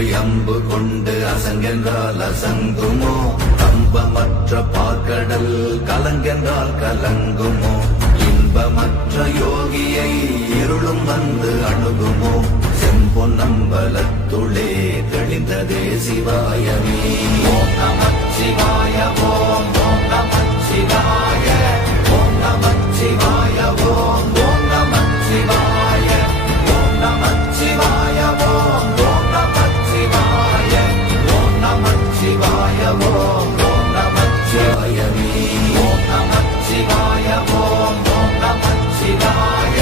ஒற்றை அம்பு கொண்டு அசங்கென்றால் அசங்குமோ? கம்பமற்ற பார்க்கடல் கலங்கென்றால் கலங்குமோ? இன்பமற்ற யோகியை இருளும் வந்து அணுகுமோ? செம்பொன்னம்பலத்துளே தெளிந்ததே சிவாயமே. ஓம் நமச்சிவாய ஓம் ஓம் நமச்சிவாய ஓம் நமச்சிவாய ஓம் ஓம் நமச்சிவாய ஓம் நமச்சிவாய ஓம் ஓம் நமச்சிவாய ஓம் நமச்சிவாய ஓம் ஓம் நமச்சிவாயமே. ஓம் நமச்சிவாய ஓம் ஓம் நமச்சிவாய